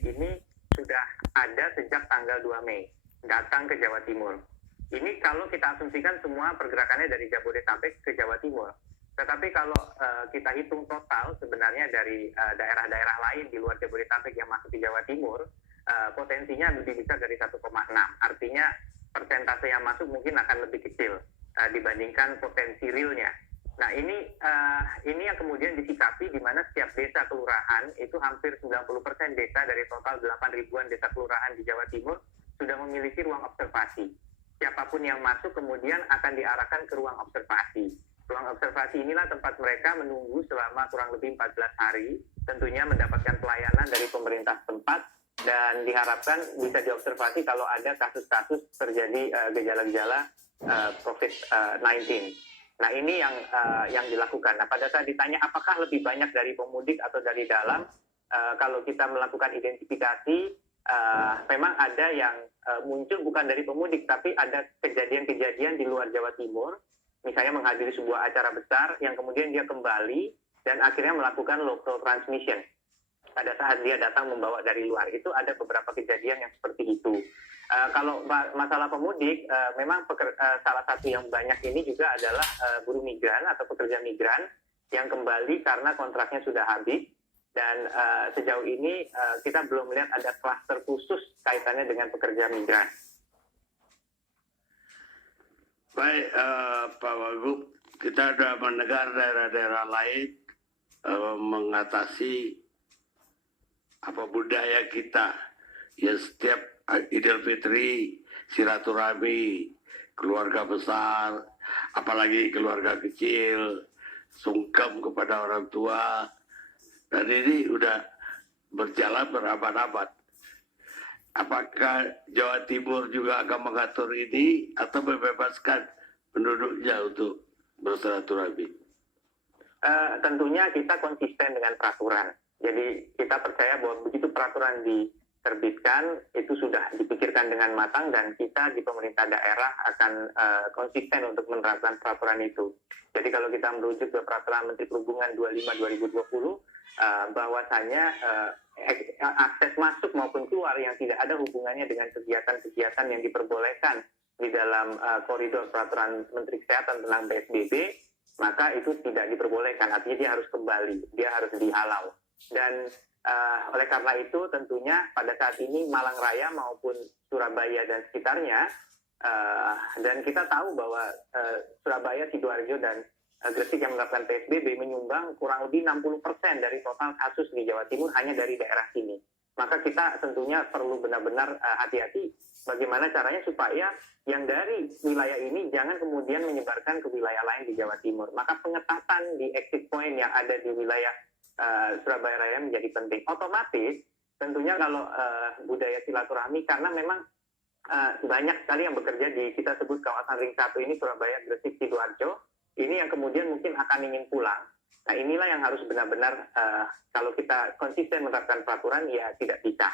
ini sudah ada sejak tanggal 2 Mei datang ke Jawa Timur. Ini kalau kita asumsikan semua pergerakannya dari Jabodetabek ke Jawa Timur. Tetapi kalau kita hitung total sebenarnya dari daerah-daerah lain di luar Jabodetabek yang masuk di Jawa Timur, potensinya lebih besar dari 1,6. Artinya persentase yang masuk mungkin akan lebih kecil dibandingkan potensi realnya. Nah ini yang kemudian disikapi di mana setiap desa kelurahan itu hampir 90% desa dari total 8 ribuan desa kelurahan di Jawa Timur sudah memiliki ruang observasi. Siapapun yang masuk kemudian akan diarahkan ke ruang observasi. Ruang observasi inilah tempat mereka menunggu selama kurang lebih 14 hari, tentunya mendapatkan pelayanan dari pemerintah setempat dan diharapkan bisa diobservasi kalau ada kasus-kasus terjadi gejala-gejala COVID-19. Nah ini yang dilakukan. Nah pada saat ditanya apakah lebih banyak dari pemudik atau dari dalam, kalau kita melakukan identifikasi, memang ada yang muncul bukan dari pemudik, tapi ada kejadian-kejadian di luar Jawa Timur, misalnya menghadiri sebuah acara besar yang kemudian dia kembali dan akhirnya melakukan local transmission. Pada saat dia datang membawa dari luar, itu ada beberapa kejadian yang seperti itu. Kalau masalah pemudik, memang salah satu yang banyak ini juga adalah buruh migran atau pekerja migran yang kembali karena kontraknya sudah habis. Dan sejauh ini kita belum melihat ada klaster khusus kaitannya dengan pekerja migran. Baik, Pak Wagub, kita sudah mendengar daerah-daerah lain mengatasi budaya kita. Ya setiap Idul Fitri, silaturahmi, keluarga besar, apalagi keluarga kecil, sungkem kepada orang tua. Dan ini sudah berjalan berabad-abad. Apakah Jawa Timur juga akan mengatur ini atau membebaskan penduduknya untuk bersilaturahmi? Tentunya kita konsisten dengan peraturan. Jadi kita percaya bahwa begitu peraturan diterbitkan, itu sudah dipikirkan dengan matang dan kita di pemerintah daerah akan konsisten untuk menerapkan peraturan itu. Jadi kalau kita merujuk ke peraturan Menteri Perhubungan 25/2020, bahwasanya akses masuk maupun keluar yang tidak ada hubungannya dengan kegiatan-kegiatan yang diperbolehkan di dalam koridor peraturan Menteri Kesehatan tentang PSBB, maka itu tidak diperbolehkan. Artinya dia harus kembali, dia harus dihalau. Dan oleh karena itu tentunya pada saat ini Malang Raya maupun Surabaya dan sekitarnya, dan kita tahu bahwa Surabaya, Sidoarjo, dan Gresik yang menerapkan PSBB menyumbang kurang lebih 60% dari total kasus di Jawa Timur hanya dari daerah sini. Maka kita tentunya perlu benar-benar hati-hati bagaimana caranya supaya yang dari wilayah ini jangan kemudian menyebarkan ke wilayah lain di Jawa Timur. Maka pengetatan di exit point yang ada di wilayah Surabaya Raya menjadi penting. Otomatis tentunya kalau budaya silaturahmi, karena memang banyak sekali yang bekerja di kita sebut kawasan ring 1 ini, Surabaya, Gresik, Sidoarjo, ini yang kemudian mungkin akan ingin pulang. Nah inilah yang harus benar-benar kalau kita konsisten menerapkan peraturan ya tidak bisa.